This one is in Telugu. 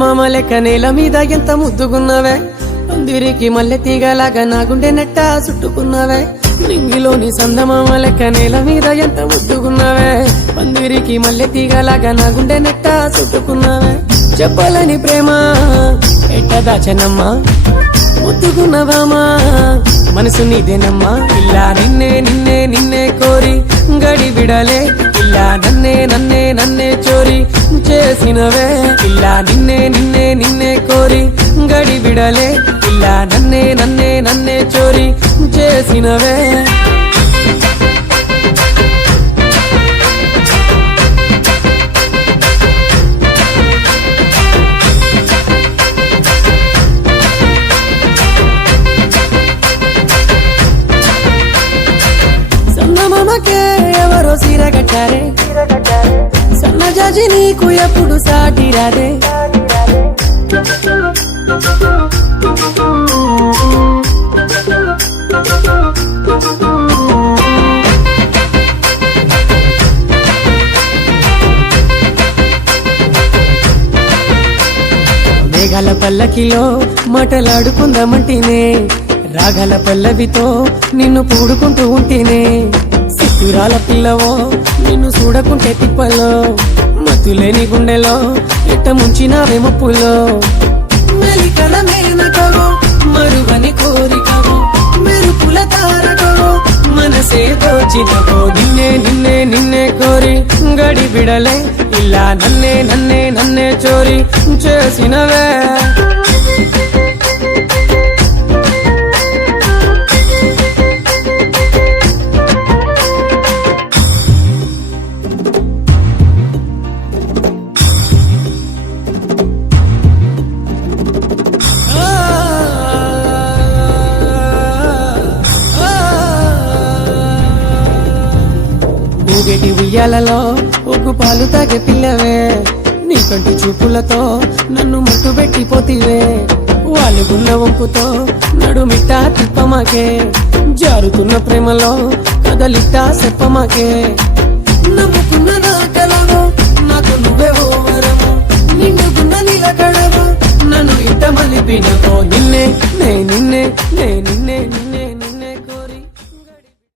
మామ లెక్క నేల మీద ఎంత ముద్దుగున్నవే, పందిరికి మల్లె తీగలాగా నా గుండె నెట్ట చుట్టుకున్నవే. నింగిలోని సందమామ లెక్క నేల మీద ఎంత ముద్దుగున్నవే, పందిరికి మల్లె తీగలాగా నా గుండె నెట్ట చుట్టుకున్నవే. చెప్పలేని ప్రేమ ఎట్ట దాచనమ్మా, ముద్దుకున్నవామా మనసు నీదేనమ్మా. ఇలా నిన్నే నిన్నే నిన్నే కోరి గడి విడలే, ఇలా నన్నే నన్నే నన్నే చోరీ చేసినవే. ఇలా నిన్నే నిన్నే నిన్నే కోరి గడి విడలే, ఇలా నన్నే నన్నే నన్నే చోరీ చేసినవే. సన్నమామకే ఎవరో సీర కట్టారే, సన్నజాజి నీకు ఎప్పుడు సాటి రాదే. మేఘాల పల్లకిలో మాటలాడుకుందామంటేనే, రాగల పల్లవితో నిన్ను పూడుకుంటూ ఉంటేనే. సిక్కురాల పిల్లవో నిన్ను చూడకుంటే తిప్పలో, మతులేని గుండెలో ఎట్ట ముంచినావే ముప్పులో. మెలికల మేనకవో మరువని కోరికవో, మెరుపుల తారకవో మనసే దోచినవో. నిన్నే నిన్నే నిన్నే కోరి గడి బిడలే, ఇలా నన్నే నన్నే నన్నే చోరీ చేసినవే. ఊగేటి ఉయ్యాలలో ఒగ్గు పాలు తాగే పిల్లవే, నీ కంటి చూపులతో నన్ను మట్టు పెట్టిపోతివే. వాలుగున్న వంపుతో నడుమిట్టా తిప్పమాకే, జారుతున్న ప్రేమలో కదలిట్టా చెప్పమాకే. నమ్ముకున్న నాకలో